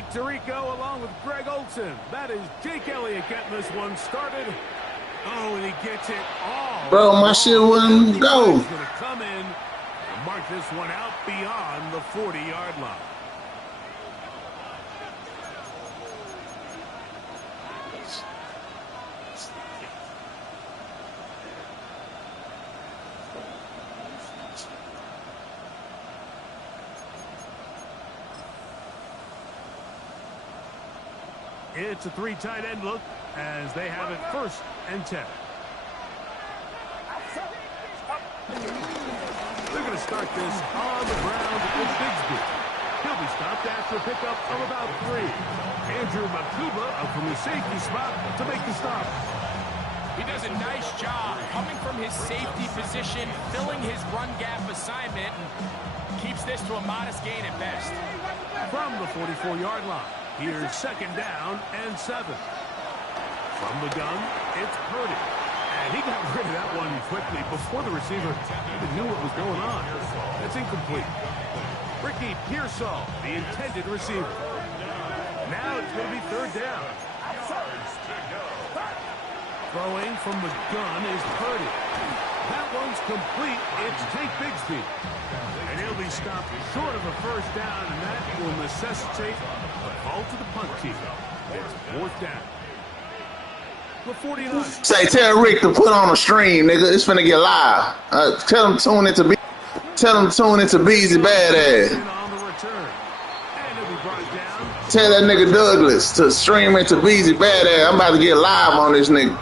Mike Tirico along with Greg Olson. That is Jake Elliott getting this one started. Oh, and he gets it all. Bro, my shit wouldn't go. He's going to come in and mark this one out beyond the 40-yard line. It's a three tight end look as they have it 1st and 10. They're going to start this on the ground with Bigsby. He'll be stopped after a pickup of about 3. Andrew Makuba up from the safety spot to make the stop. He does a nice job coming from his safety position, filling his run gap assignment, and keeps this to a modest gain at best. From the 44-yard line. Here's 2nd down and 7. From the gun, it's Purdy. And he got rid of that one quickly before the receiver even knew what was going on. That's incomplete. Ricky Pearsall, the intended receiver. Now it's going to be 3rd down. Throwing from the gun is Purdy. That one's complete. It's Jake Bigsby. And he'll be stopped short of a 1st down, and that will necessitate a call to the punt team. It's 4th down. The 49. Say, tell Rick to put on a stream, nigga. It's finna get live. Tell him tune into Beezy Badass. On the return. And he'll be brought down. Tell that nigga Douglas to stream into Beezy Badass. I'm about to get live on this nigga.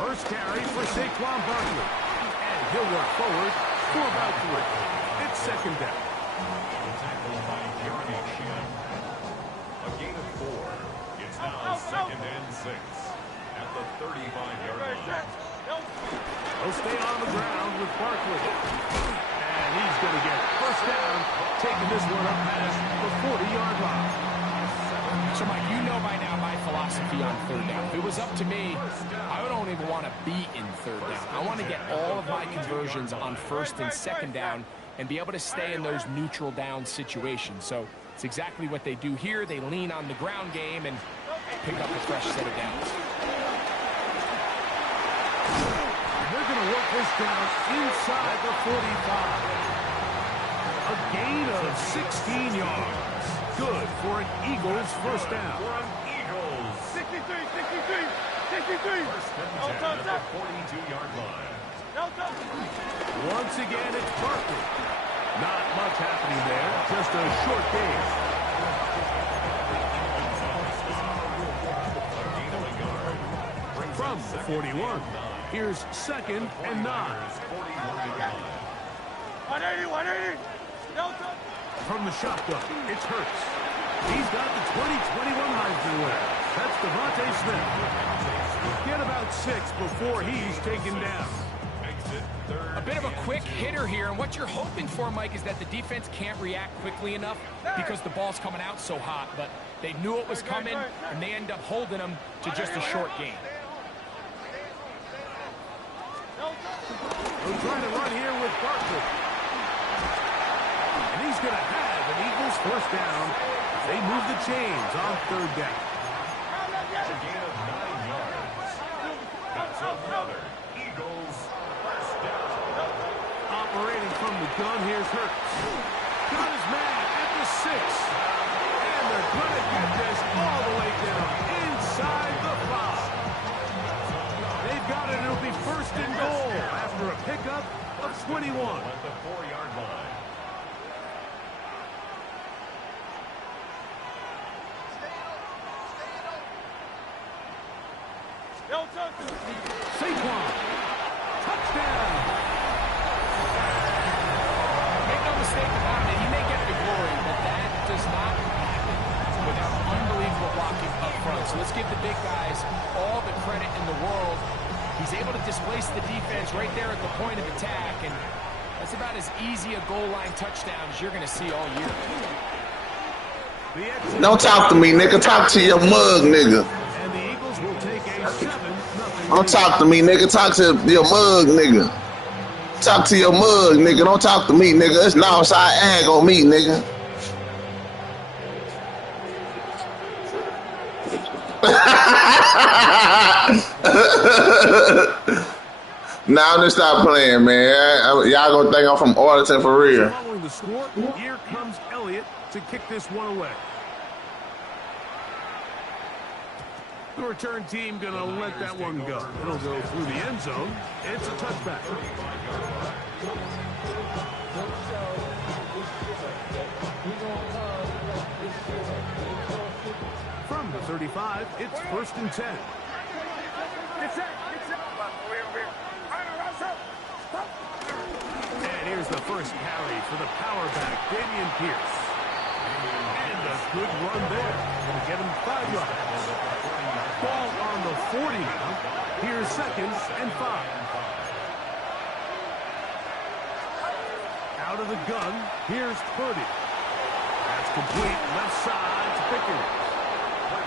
First carry for Saquon Barkley. And he'll work forward for about 3. It's 2nd down. Tackled by Gary Sheehan. A gain of 4. It's now 2nd and 6 at the 35-yard line. He'll stay on the ground with Barkley. And he's going to get 1st down, taking this one up past the 40-yard line. So, Mike, you know by now my philosophy on 3rd down. If it was up to me, I don't even want to be in 3rd down. I want to get all of my conversions on 1st and 2nd down and be able to stay in those neutral down situations. So it's exactly what they do here. They lean on the ground game and pick up a fresh set of downs. They're going to work this down inside the 45. A gain of 16 yards. Good for an Eagles 1st down. For an Eagles. 63. 42-yard line. Once again, it's Barkley. Not much happening there. Just a short gain. From the 41. Here's 2nd and 9. 180. From the shotgun, it's Hurts. He's got the 2021 Heisman winner. That's Devontae Smith. Get about 6 before he's taken down. A bit of a quick hitter here, and what you're hoping for, Mike, is that the defense can't react quickly enough because the ball's coming out so hot, but they knew it was coming, and they end up holding them to just a short gain. They're trying to run here with Barkley. And he's going to have an Eagles 1st down. They move the chains on 3rd down. A gain of 9 yards. That's another Eagles 1st down. Operating from the gun, here's Hurts. Got his man at the 6. And they're going to get this all the way down inside the 5. They've got it. It'll be 1st and goal after a pickup of 21. At the 4-yard line. Saquon. Touchdown. Make no mistake about it, he may get the glory, but that does not happen without unbelievable blocking up front. So let's give the big guys all the credit in the world. He's able to displace the defense right there at the point of attack, and that's about as easy a goal line touchdown as you're going to see all year. Don't talk to me, nigga. Talk to your mug, nigga. And the Eagles will take a 7-0 Don't lead. talk to me, nigga. Talk to your mug, nigga. Talk to your mug, nigga. Don't talk to me, nigga. It's Northside ag on me, nigga. Now I'm just stop playing, man. Y'all gonna think I'm from Arlington for real. Following the score, here comes Elliott to kick this one away. The return team gonna let that one go. It'll go through the end zone. It's a touchback. From the 35, it's 1st and 10. And here's the first carry for the power back, Damian Pierce. And a good run there. Gonna get him 5 yards. Ball on the 40 now. Here's 2nd and 5. Out of the gun, here's Purdy. That's complete, left side to Pickens.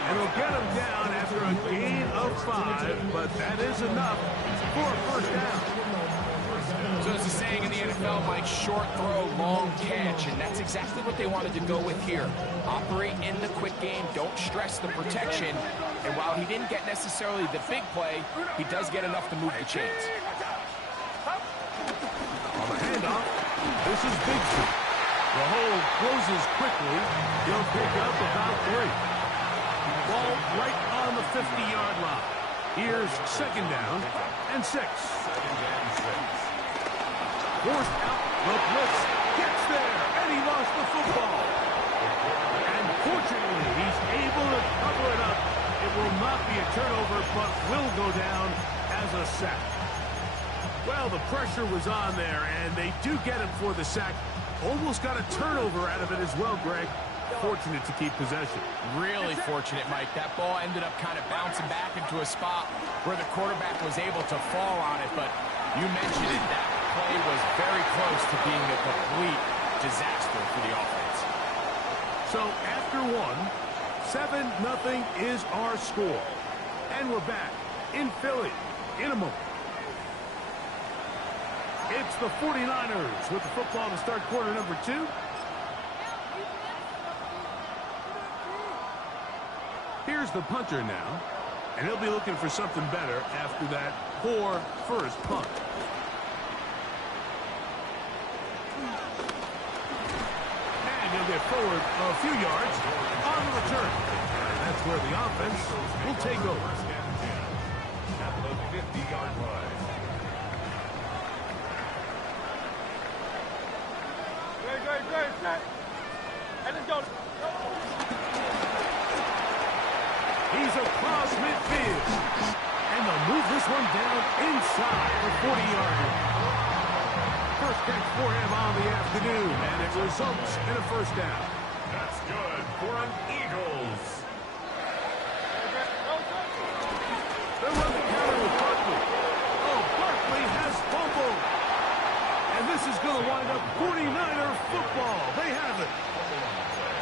And he'll get him down after a gain of 5, but that is enough for a 1st down. So there's a saying in the NFL, Mike, short throw, long catch, and that's exactly what they wanted to go with here. Operate in the quick game, don't stress the protection, and while he didn't get necessarily the big play, he does get enough to move the chains. On the handoff, this is Beezy. The hole closes quickly. He'll pick up about 3. Ball right on the 50-yard line. Here's 2nd down and 6. Forced out, the blitz gets there, and he lost the football. And fortunately, he's able to cover it up. It will not be a turnover, but will go down as a sack. Well, the pressure was on there, and they do get him for the sack. Almost got a turnover out of it as well, Greg. Fortunate to keep possession. Really fortunate, Mike. That ball ended up kind of bouncing back into a spot where the quarterback was able to fall on it, but you mentioned it, that play was very close to being a complete disaster for the offense. So after 7-0 is our score. And we're back in Philly in a moment. It's the 49ers with the football to start quarter number 2. Here's the punter now, and he'll be looking for something better after that poor first punt. And he'll get forward a few yards on the return. And that's where the offense will take over. At the 50-yard line. Great. And let's go. He's across midfield. And they'll move this one down inside the 40-yard line. First catch for him on the afternoon, and it results in a 1st down. That's good for an Eagles. They'll run the counter with Barkley. Oh, Barkley has fumbled. And this is going to wind up 49er football. They have it.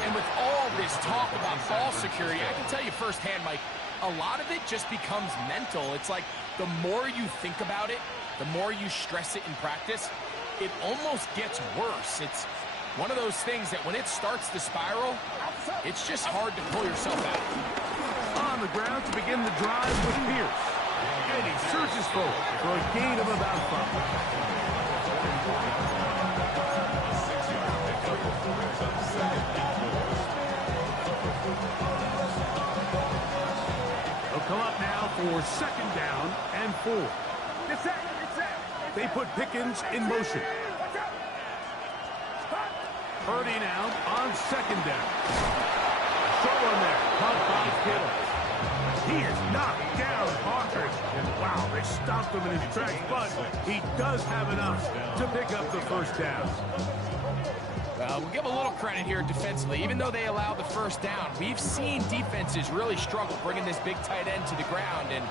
And with all this talk about ball security, I can tell you firsthand, Mike, a lot of it just becomes mental. It's like the more you think about it, the more you stress it in practice, it almost gets worse. It's one of those things that when it starts to spiral, it's just hard to pull yourself out. On the ground to begin the drive with Pierce. And he surges forward for a gain of about 5. They'll come up now for 2nd down and 4. They put Pickens in motion. Purdy now on 2nd down. Short one there, caught by Kittle. He is knocked down hard. And wow, they stopped him in his tracks, but he does have enough to pick up the 1st down. We'll give a little credit here defensively. Even though they allowed the 1st down, we've seen defenses really struggle bringing this big tight end to the ground, and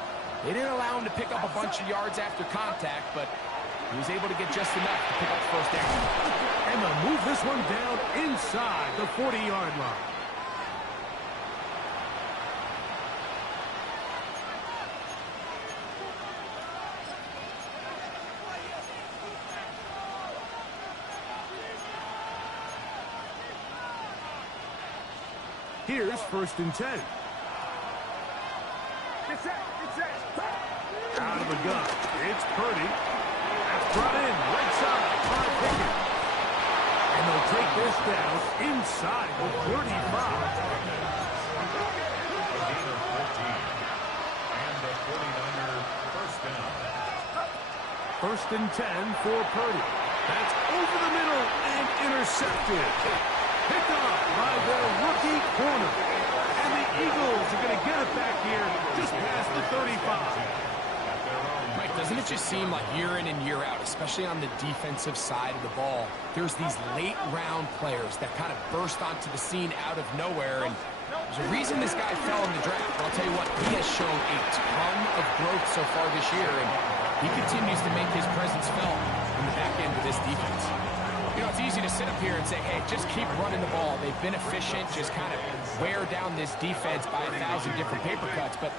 they didn't allow him to pick up a bunch of yards after contact, but he was able to get just enough to pick up the 1st down. And they'll move this one down inside the 40-yard line. Here's 1st and 10. Get set, get set. Out of the gun. It's Purdy. That's brought in right side by Pickett. And they'll take this down inside the 35. And the 49er first down. 1st and 10 for Purdy. That's over the middle and intercepted. Picked off by their rookie corner. And the Eagles are going to get it back here just past the 35. Mike, doesn't it just seem like year in and year out, especially on the defensive side of the ball, there's these late-round players that kind of burst onto the scene out of nowhere, and there's a reason this guy fell in the draft. But I'll tell you what, he has shown a ton of growth so far this year, and he continues to make his presence felt in the back end of this defense. You know, it's easy to sit up here and say, hey, just keep running the ball. They've been efficient, just kind of wear down this defense by 1,000 different paper cuts, but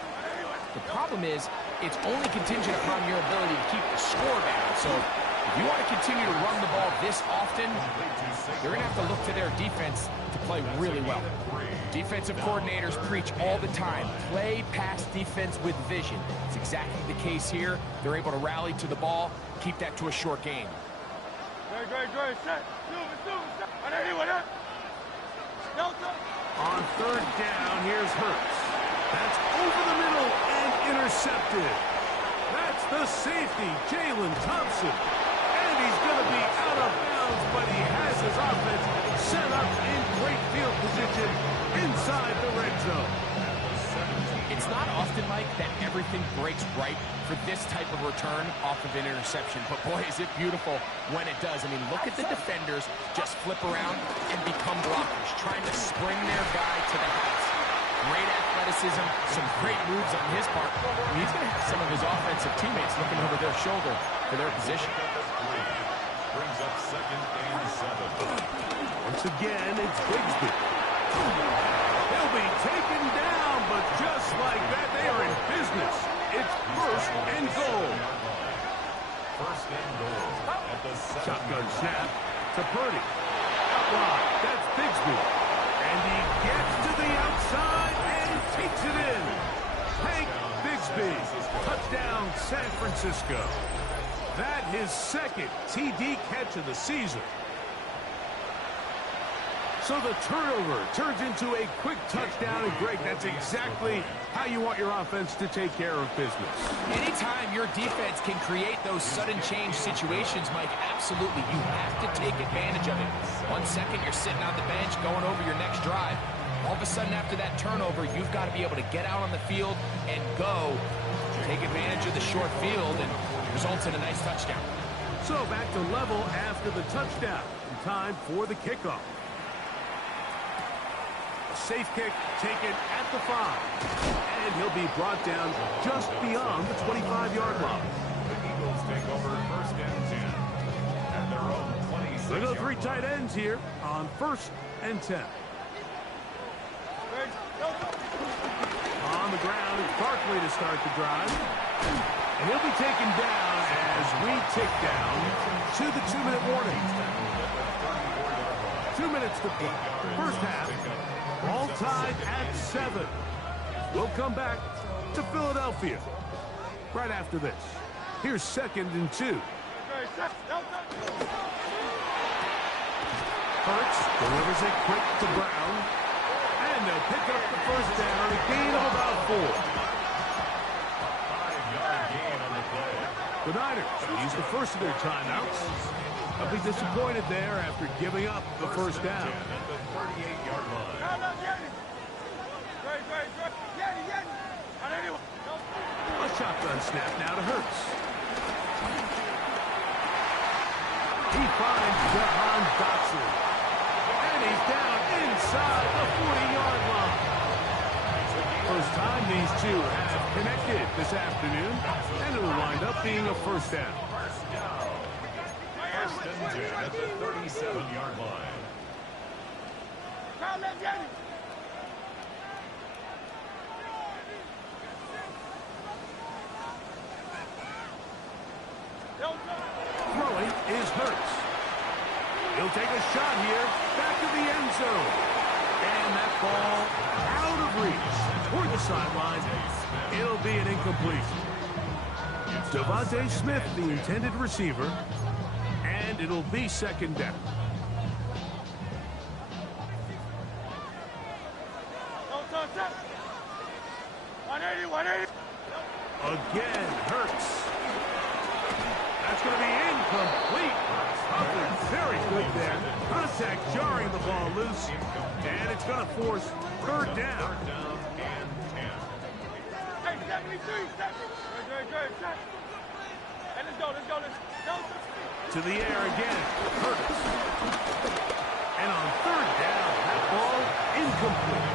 the problem is, it's only contingent upon your ability to keep the score down. So if you want to continue to run the ball this often, you're going to have to look to their defense to play really well. Defensive coordinators preach all the time, play pass defense with vision. It's exactly the case here. They're able to rally to the ball, keep that to a short game. Great, set. Set. On anyone, huh? Delta. On 3rd down, here's Hurts. That's over the middle and intercepted. That's the safety, Jalen Thompson. And he's going to be out of bounds, but he has his offense set up in great field position inside the red zone. It's not often, Mike, that everything breaks right for this type of return off of an interception. But, boy, is it beautiful when it does. I mean, look at the defenders just flip around and become blockers, trying to spring their guy to the house. Great athleticism, some great moves on his part. I mean, he's going to have some of his offensive teammates looking over their shoulder for their position. Brings up 2nd and 7. Once again, it's Bigsby. He'll be taken down, but just like that, they are in business. It's 1st and goal. 1st and goal at the 7. Shotgun snap to Purdy. Outlawed. That's Bigsby. And he gets to the outside and takes it in. Hank Bigsby. Touchdown, San Francisco. That his 2nd TD catch of the season. So the turnover turns into a quick touchdown, and Greg, that's exactly how you want your offense to take care of business. Anytime your defense can create those sudden change situations, Mike, absolutely, you have to take advantage of it. 1 second, you're sitting on the bench going over your next drive. All of a sudden, after that turnover, you've got to be able to get out on the field and go. Take advantage of the short field, and results in a nice touchdown. So back to level after the touchdown. Time for the kickoff. A safe kick taken at the 5. And he'll be brought down just beyond the 25-yard line. The Eagles take over 1st and 10 at their own 26. They go 3 tight ends here on 1st and 10. On the ground, it's Barkley to start the drive. And he'll be taken down as we tick down to the 2-minute warning. 2 minutes to play. First half, all tied at 7. We'll come back to Philadelphia right after this. Here's 2nd and 2. Hurts delivers it quick to Brown. And they'll pick up the first down, a gain of about 4. 5-yard gain on the play. The Niners use the first of their timeouts. They'll be disappointed there after giving up the first down. At the 38-yard line. A shotgun snap now to Hurts. He finds Jahan Dotson. And he's down inside the 40-yard line. First time these two have connected this afternoon, and it'll wind up being a first down. 1st and 10 at the 37-yard line. Throwing is Hurts. He'll take a shot here, back to the end zone. And that ball out of reach toward the sideline. It'll be an incompletion. Devontae Smith, the intended receiver, and it'll be second down. Touch. 180, 180. Again, Hurts. That's going to be incomplete. Covered very good there. Contact jarring the ball loose, and it's going to force third down. Hey, 73, 70. Good. Hey, let's go. To the air again. Hurts. And on third down, that ball incomplete.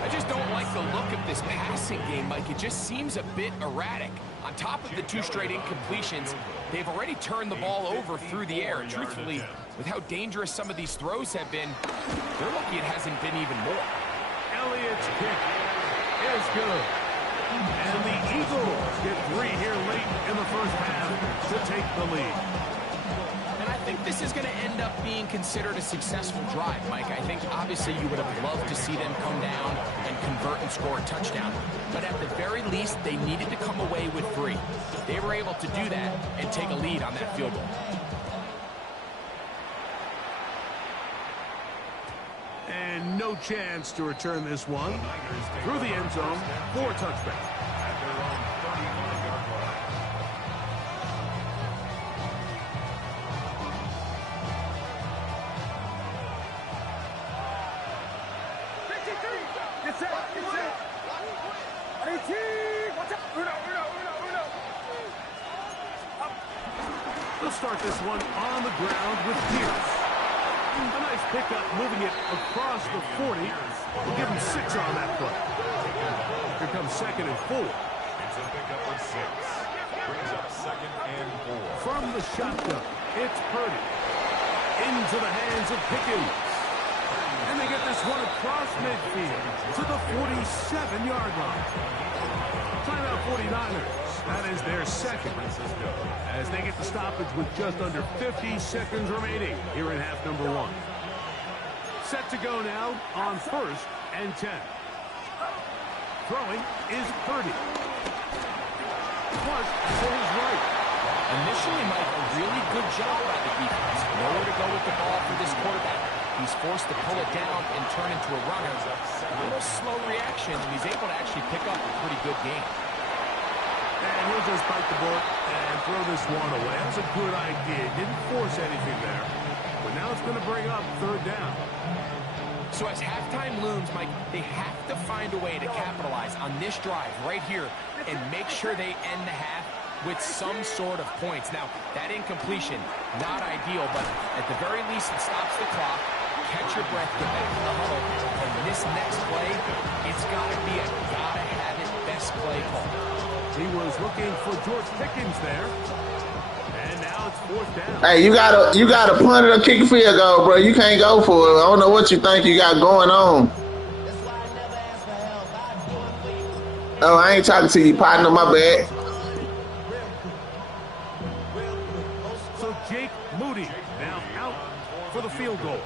I just don't like the look of this passing game, Mike. It just seems a bit erratic. On top of the 2 straight incompletions, they've already turned the ball over through the air. Truthfully, with how dangerous some of these throws have been, they're lucky it hasn't been even more. Elliott's kick is good. And the Eagles get 3 here late in the first half to take the lead. And I think this is going to end up being considered a successful drive, Mike. I think obviously you would have loved to see them come down and convert and score a touchdown. But at the very least, they needed to come away with 3. They were able to do that and take a lead on that field goal. And no chance to return this one through the end zone for a touchback. At their own 35-yard line. Get set. 18. Watch out. Uno. They'll start this one on the ground with Pierce. A nice pickup, moving it across the 40. We'll give him 6 on that play. Here comes second and 4. It's a pickup of 6. Brings up second and 4. From the shotgun, it's Purdy. Into the hands of Pickens. And they get this one across midfield to the 47-yard line. Timeout 49ers. That is their second. As they get the stoppage with just under 50 seconds remaining here in half number 1. Set to go now on first and 10. Throwing is Purdy. Flush to his right. Initially, Mike, a really good job by the defense. Nowhere to go with the ball for this quarterback. He's forced to pull it down and turn into a runner. A little slow reaction, and he's able to actually pick up a pretty good game. And he'll just bite the bullet and throw this one away. That's a good idea. Didn't force anything there. But now it's going to bring up third down. So as halftime looms, Mike, they have to find a way to capitalize on this drive right here and make sure they end the half with some sort of points. Now, that incompletion, not ideal, but at the very least, it stops the clock. Catch your breath, get back in the huddle. And this next play, it's got to be a gotta-have-it best play call. He was looking for George Pickens there. And now it's fourth down. Hey, you gotta punt it or kick a field goal, bro. You can't go for it. I don't know what you think you got going on. Oh, I ain't talking to you, partner. My bad. So Jake Moody now out for the field goal.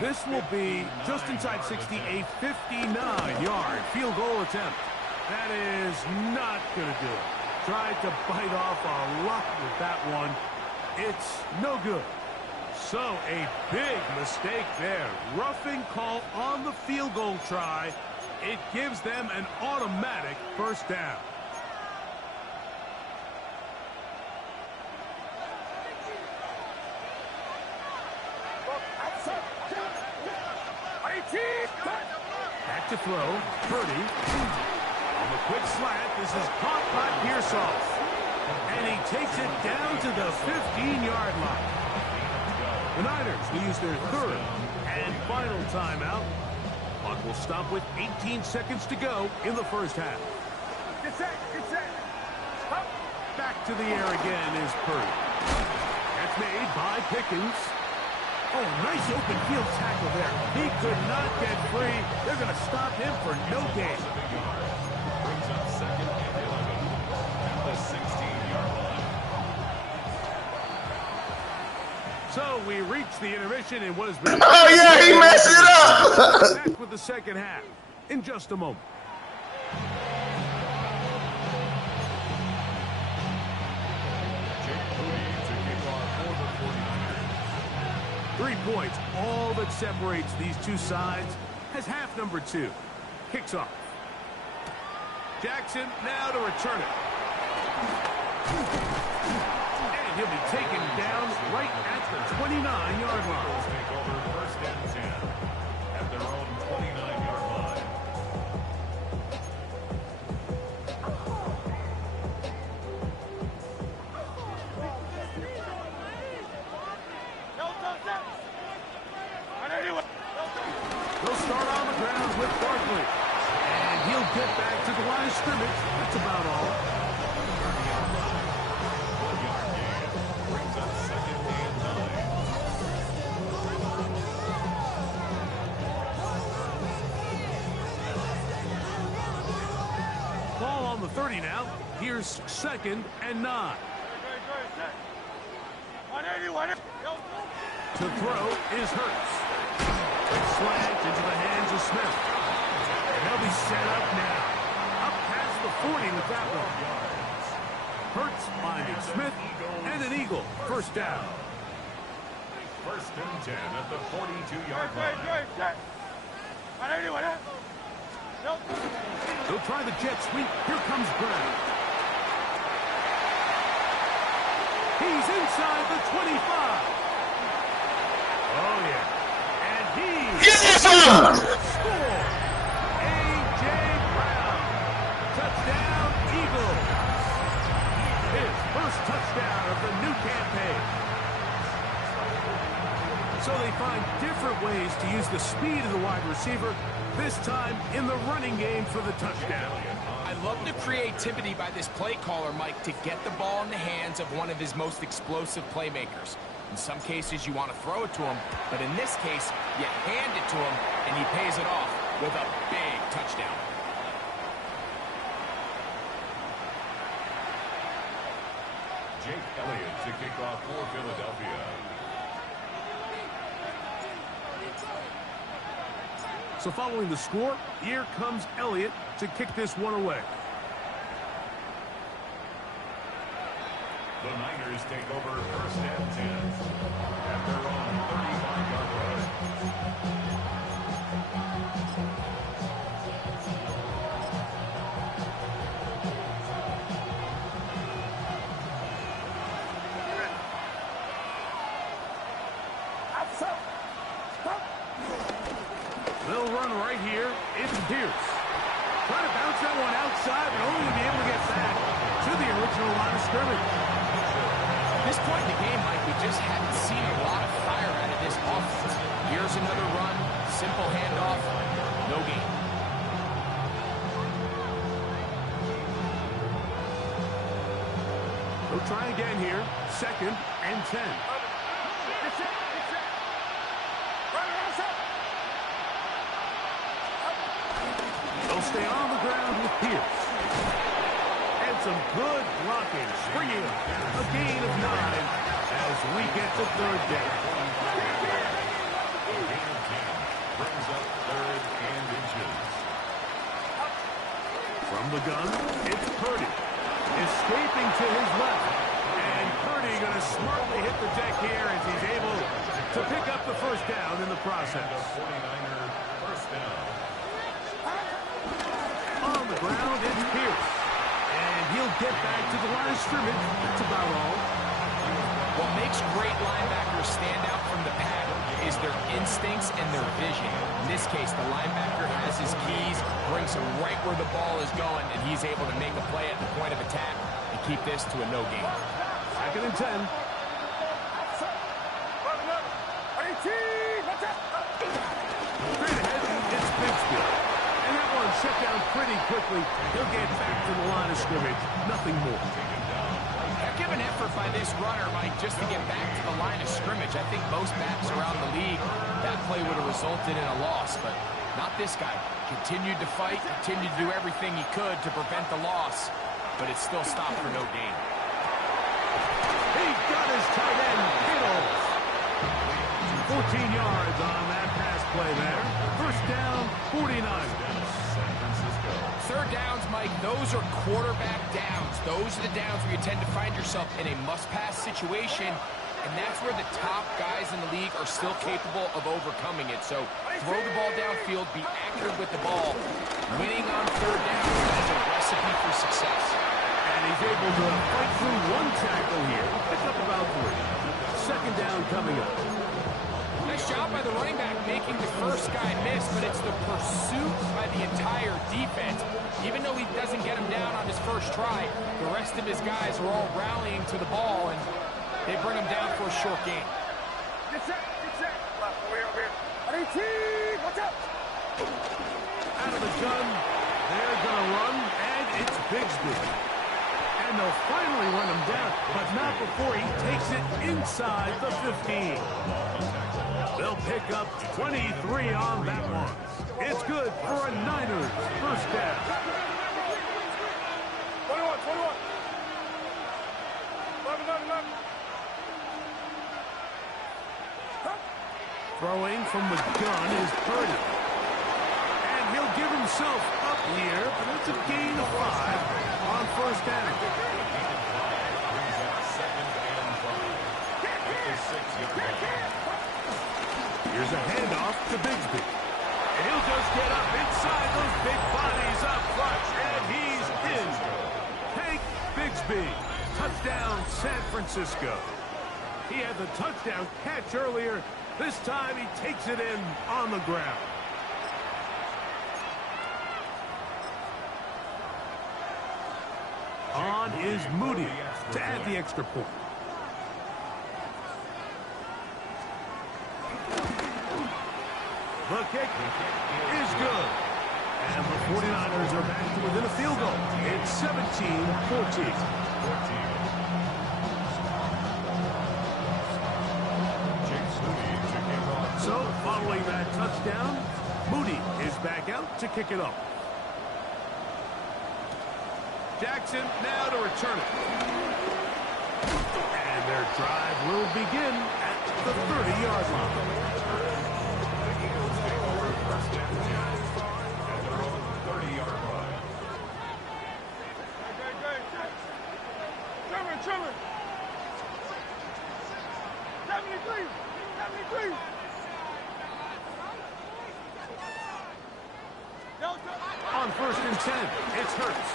This will be just inside 60, a 59-yard field goal attempt. That is not going to do it. Tried to bite off a lot with that one. It's no good. So a big mistake there. Roughing call on the field goal try. It gives them an automatic first down. Back to throw. Purdy. On the quick slant, this is caught by Pearsall. And he takes it down to the 15-yard line. The Niners will use their third and final timeout. Clock will stop with 18 seconds to go in the first half. Get set. Back to the air again is Purdy. That's made by Pickens. Oh, nice open field tackle there. He could not get free. They're going to stop him for no gain. Brings up second and 11 at the 16-yard line. So we reach the intermission in what has been... Oh, yeah, he messed it up. Back with the second half in just a moment. Jake Moody to kick off for the 49ers. 3 points, all that separates these two sides, has half number 2. Kicks off. Jackson now to return it. And he'll be taken down right at the 29-yard line. Take over first and 10 at their own 29-yard line. They'll start on the ground with Barkley. And he'll get back to the line of scrimmage. That's about all. 12-yard gain brings up second and 9. Ball on the 30 now. Here's second and 9. To throw is Hurts. Slant into the hands of Smith. And they'll be set up now. Up past the 40 with that one. Hurts finding Smith and an eagle. First down. First and 10 at the 42-yard line. They'll try the jet sweep. Here comes Brown. He's inside the 25. Oh, yeah. And he Yes! score. A.J. Brown. Touchdown, Eagles. His first touchdown of the new campaign. So they find different ways to use the speed of the wide receiver, this time in the running game for the touchdown. I love the creativity by this play caller, Mike, to get the ball in the hands of one of his most explosive playmakers. In some cases, you want to throw it to him, but in this case, you hand it to him, and he pays it off with a big touchdown. Jake Elliott to kick off for Philadelphia. So following the score, here comes Elliott to kick this one away. The Niners take over first and 10 at their own 35-yard line. They'll run right here. It's Pierce. Trying to bounce that one outside, but only to be able to get back to the original line of scrimmage. At this point in the game, Mike, we just haven't seen a lot of fire out of this offense. Here's another run, simple handoff, no gain. They'll try again here. Second and 10. They'll stay on the ground with Pierce. And some good blocking. Springing up. A gain of 9 as we get the third down. A gain of 10 brings up third and inches. From the gun, it's Purdy. Escaping to his left. And Purdy going to smartly hit the deck here as he's able to pick up the first down in the process. 49er first down. On the ground, it's Pierce. And he'll get back to the line of scrimmage. That's about all. What makes great linebackers stand out from the pack is their instincts and their vision. In this case, the linebacker has his keys, brings him right where the ball is going, and he's able to make a play at the point of attack and keep this to a no gain. Second and 10. Straight ahead, it's Bigsby. And that one shut down pretty quickly. He'll get back to the line of scrimmage. Nothing more. Heck of an effort by this runner, Mike, just to get back to the line of scrimmage. I think most backs around the league, that play would have resulted in a loss, but not this guy. Continued to fight, continued to do everything he could to prevent the loss, but it still stopped for no gain. He got his tight end, Kittles. play there. First down, 49. Third downs, Mike, those are quarterback downs. Those are the downs where you tend to find yourself in a must-pass situation, and that's where the top guys in the league are still capable of overcoming it. So throw the ball downfield, be accurate with the ball. Winning on third down is a recipe for success. And he's able to fight through one tackle here, pick up about 3. Second down coming up. Nice job by the running back making the first guy miss, but it's the pursuit by the entire defense. Even though he doesn't get him down on his first try, the rest of his guys are all rallying to the ball, and they bring him down for a short gain. Get set, get set. Over here. 18, watch out. Out of the gun, they're going to run, and it's Bigsby. And they'll finally run him down, but not before he takes it inside the 15. They'll pick up 23 on that one. It's good for a Niners first down. 21. 11. Throwing from the gun is Purdy. And he'll give himself up here, but it's a gain of 5 on first down. Here's a handoff to Bigsby. And he'll just get up inside those big bodies up front, and he's in. Hank Bigsby, touchdown San Francisco. He had the touchdown catch earlier. This time he takes it in on the ground. On is Moody to add the extra point. The kick is good. And the 49ers are back to within a field goal. It's 17-14. So, following that touchdown, Moody is back out to kick it off. Jackson now to return it. And their drive will begin at the 30-yard line. Trimmer. 73. On first and 10, it's Hurts.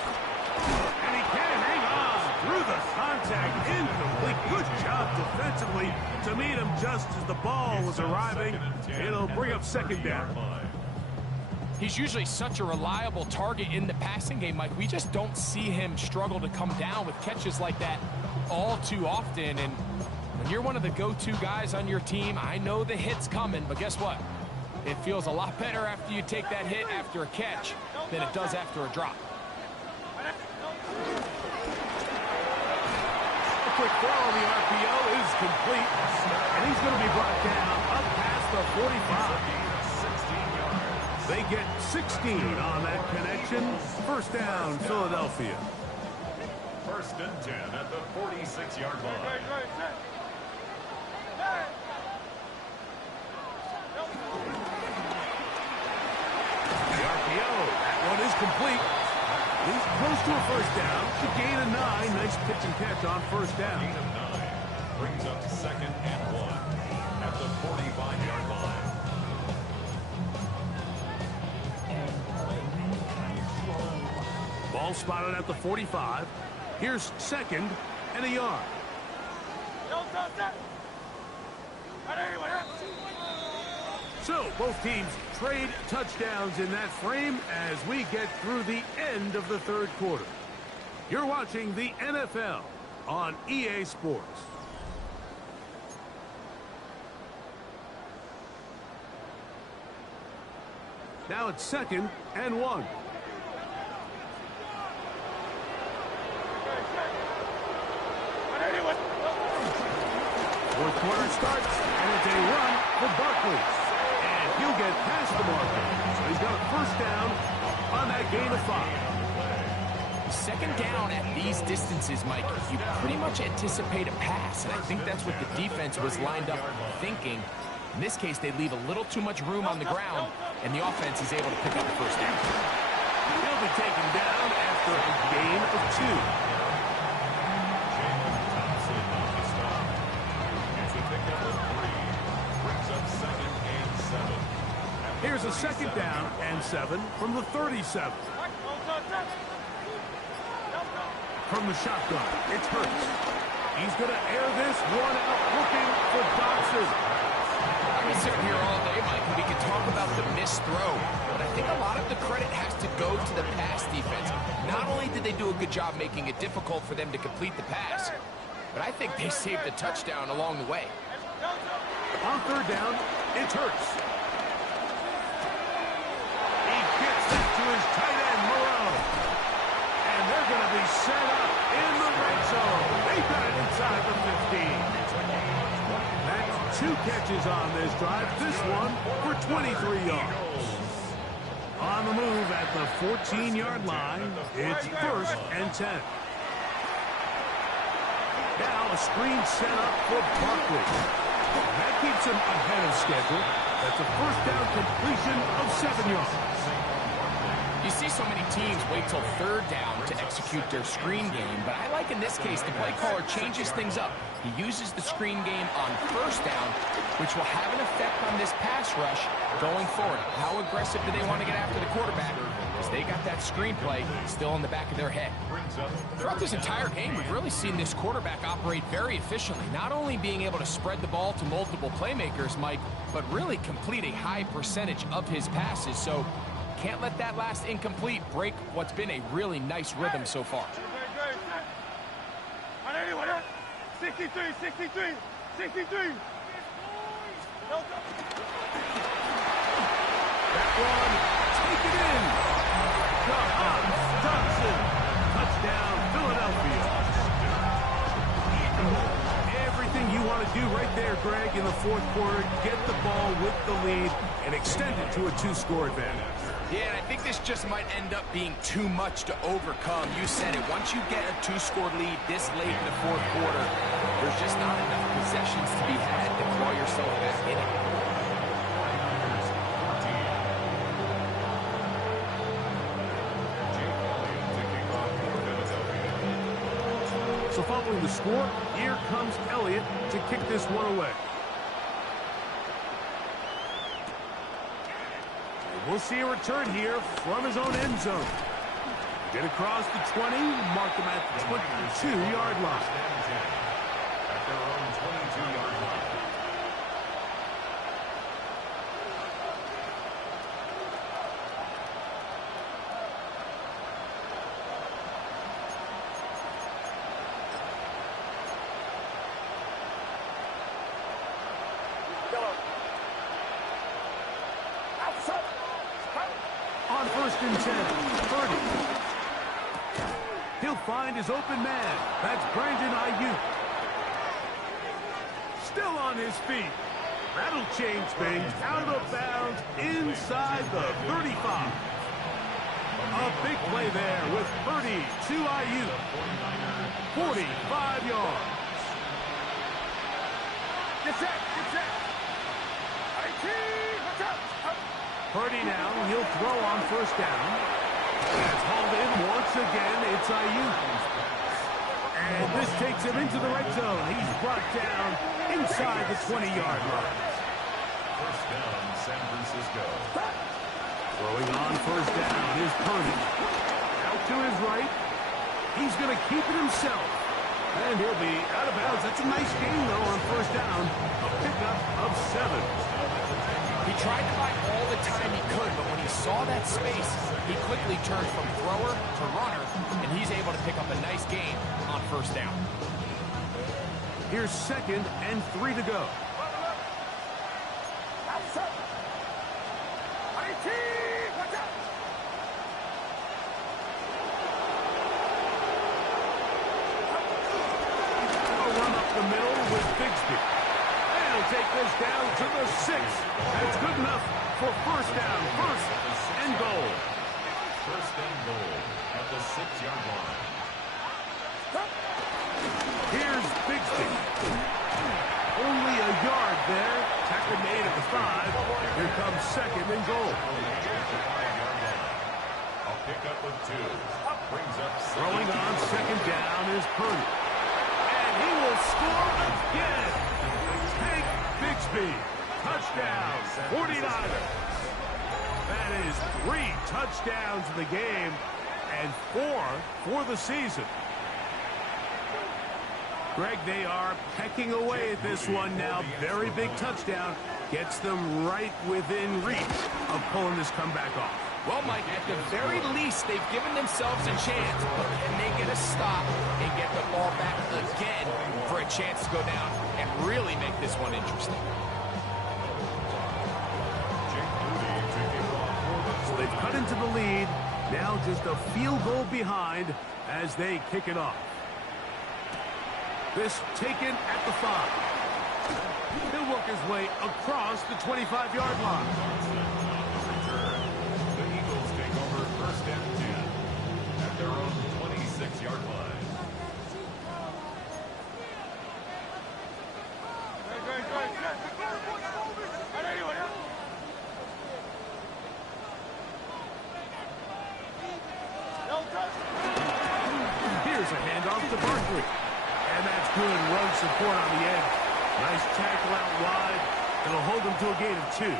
And he can hang on through the contact. Incomplete. Good job defensively to meet him just as the ball was arriving. It'll bring up second down. He's usually such a reliable target in the passing game, Mike. We just don't see him struggle to come down with catches like that all too often. And when you're one of the go-to guys on your team, I know the hit's coming, but guess what? It feels a lot better after you take that hit after a catch than it does after a drop. A quick throw on the RPO is complete, and he's going to be brought down up past the 45. They get 16 on that connection. First down, Philadelphia. First and 10 at the 46-yard line. The RPO, that one is complete. He's close to a first down. The gain of 9. Nice pitch and catch on first down. Gain of 9 brings up second and 1 at the 45-yard line. Ball spotted at the 45. Here's second and a yard. So both teams trade touchdowns in that frame as we get through the end of the third quarter. You're watching the NFL on EA Sports. Now it's second and 1. Fourth quarter starts, and it's a run for Barkley. And he'll get past the marker. So he's got a first down on that gain of 5. Second down at these distances, Mike, you pretty much anticipate a pass, and I think that's what the defense was lined up thinking. In this case, they leave a little too much room on the ground, and the offense is able to pick up the first down. He'll be taken down after a gain of 2. Here's a second down and 7 from the 37. From the shotgun, it's Hurts. He's going to air this one out, looking for Dodson. I can sit here all day, Mike, and we can talk about the missed throw, but I think a lot of the credit has to go to the pass defense. Not only did they do a good job making it difficult for them to complete the pass, but I think they saved a touchdown along the way. On third down, it's Hurts. He gets that to his tight end, Moreau. And they're going to be set up in the red zone. They've got it inside the 15. That's 2 catches on this drive. This one for 23 yards. On the move at the 14-yard line, it's 1st and 10. Now a screen set up for Barkley. That keeps him ahead of schedule. That's a first down completion of 7 yards. You see so many teams wait till third down to execute their screen game, but I like in this case the play caller changes things up. He uses the screen game on first down, which will have an effect on this pass rush going forward. How aggressive do they want to get after the quarterback? Because they got that screen play still in the back of their head. Throughout this entire game, we've really seen this quarterback operate very efficiently, not only being able to spread the ball to multiple playmakers, Mike, but really complete a high percentage of his passes. So can't let that last incomplete break what's been a really nice rhythm so far. 63, 63, 63. That one, take it in. Dodson, touchdown, Philadelphia. Everything you want to do right there, Greg, in the 4th quarter, get the ball with the lead and extend it to a 2-score advantage. Yeah, and I think this just might end up being too much to overcome. You said it. Once you get a 2-score lead this late in the 4th quarter, there's just not enough possessions to be had to claw yourself back in it. So following the score, here comes Elliott to kick this one away. We'll see a return here from his own end zone. Get across the 20, mark him at the 22-yard line. At their own 22-yard line. On 1st and 10, 30. He'll find his open man. That's Brandon Ayuk. Still on his feet. That'll change things. Out of bounds inside the 35. A big play there with Purdy to Ayuk. 45 yards. Get set, get set. Purdy now, he'll throw on 1st down. That's hauled in once again. It's Ayuk. And this takes him into the red zone. He's brought down inside the 20-yard line. First down, San Francisco. Throwing on 1st down is Purdy. Out to his right. He's going to keep it himself. And he'll be out of bounds. That's a nice gain, though, on 1st down. A pickup of 7. He tried to buy all the time he could, but when he saw that space, he quickly turned from thrower to runner, and he's able to pick up a nice gain on 1st down. Here's 2nd and 3 to go. A run up the middle with Bigsby. They'll take this down to the 6. That's good enough for 1st down. 1st and goal. 1st and goal at the 6-yard line. Here's Bigsby. Only a yard there. Tackle tackle made at the 5. Here comes second and goal. A pickup of 2. Brings up Throwing on second down is Purdy. And he will score again. Take Bixby. Touchdown, 49ers. That is 3 touchdowns in the game and 4 for the season. Greg, they are pecking away at this one now. Very big touchdown. Gets them right within reach of pulling this comeback off. Well, Mike, at the very least, they've given themselves a chance, but can they get a stop and get the ball back again for a chance to go down and really make this one interesting? So they've cut into the lead. Now just a field goal behind as they kick it off. This taken at the 5. He'll work his way across the 25-yard line. The Eagles take over first and 10 at their own 26-yard line. Here's a handoff to Barkley. And that's good run support on the edge. Nice tackle out wide. It'll hold them to a gain of 2.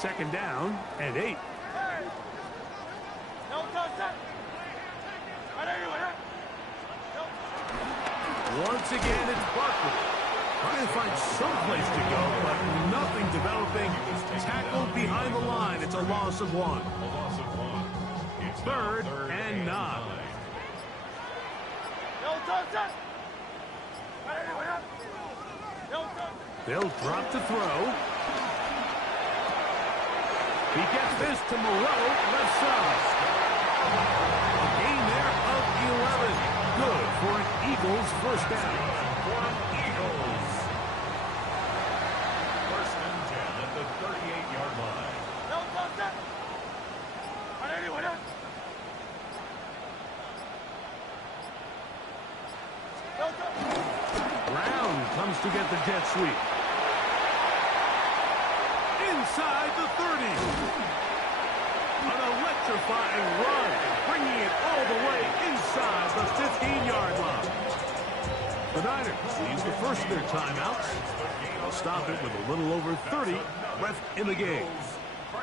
Second down and 8. Once again, it's Barkley. Trying to find some place to go, but nothing developing. Tackled behind the line. It's a loss of 1. A loss of 1. It's Third and 9. They'll drop to throw. He gets this to Moreau, left side. A gain there of 11. Good for an Eagles first down. Eagles. First and 10 at the 38-yard line. Brown comes to get the jet sweep. Inside the 30. An electrifying run, bringing it all the way inside the 15-yard line. The Niners will use the first of their timeouts. They'll stop it with a little over 30 left in the game. On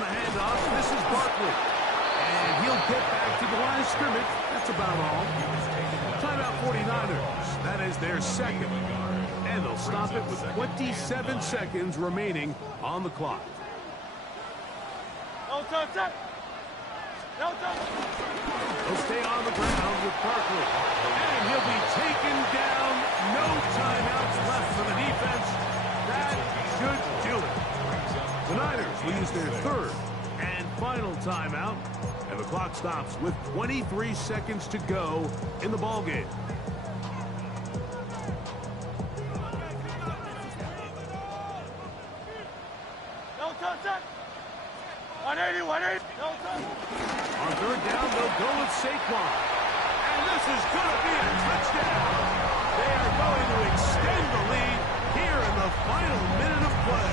the handoff, this is Barkley. And he'll get back to the line of scrimmage. That's about all. Timeout 49ers. That is their second. And they'll stop it with 27 seconds remaining on the clock. They'll stay on the ground with Barkley. And he'll be taken down. No timeouts left for the defense. That should do it. The Niners will use their third and final timeout. And the clock stops with 23 seconds to go in the ballgame. On third down, they'll go with Saquon. And this is going to be a touchdown. They are going to extend the lead here in the final minute of play.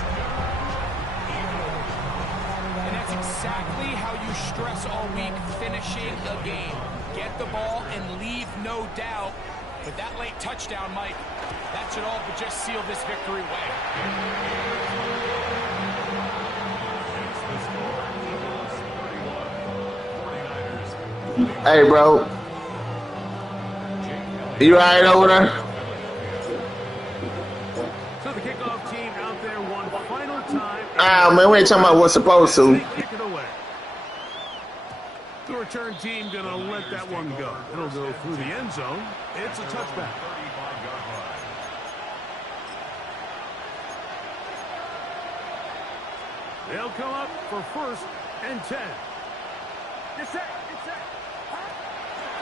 And that's exactly how you stress all week, finishing a game. Get the ball and leave no doubt. But that late touchdown, Mike, that should all but just seal this victory away. Hey, bro. You all right over there? So the kickoff team out there one final time. Ah, man, we ain't talking about what's supposed to. Kick it away. The return team going to let that one go. It'll go through the end zone. It's a touchback. They'll come up for first and 10.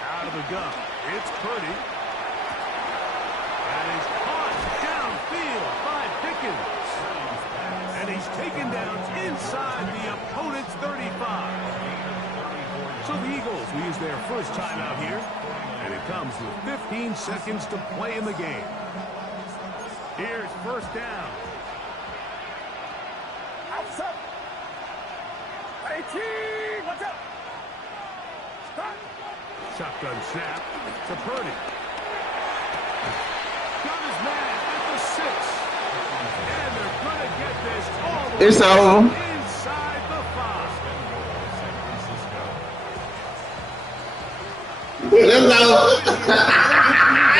Out of the gun, it's Purdy. And he's caught downfield by Pickens. And he's taken down inside the opponent's 35. So the Eagles Bucks will use their first timeout here, and it comes with 15 seconds to play in the game. Here's first down. Outside. 18. Watch out. Stop. Shotgun snap to Purdy. Got his man at the 6. And they're going to get this all the It's way over. inside the 5. That's over.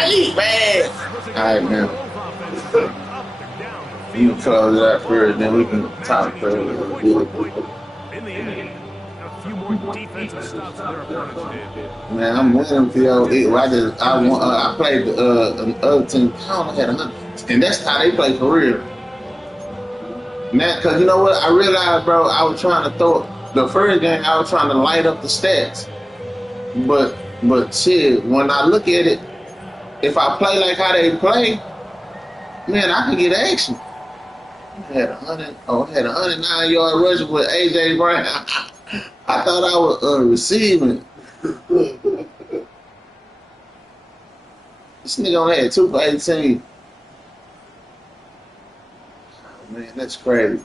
He's bad. All right, man. Both offenses are up and down the You field. can close it out first, then we can talk further. In the end, a few more defensive stops than their opponents did. Man, I'm winning, Theo. I played the other team. I don't know, had 100, and that's how they play for real. Now, cause you know what? I realized, bro, I was trying to throw the first game. I was trying to light up the stats, but shit, when I look at it, if I play like how they play, man, I can get action. I had 109-yard rush with AJ Brown. I thought I was receiving. This nigga only had 2 for 18. Oh, man, that's crazy.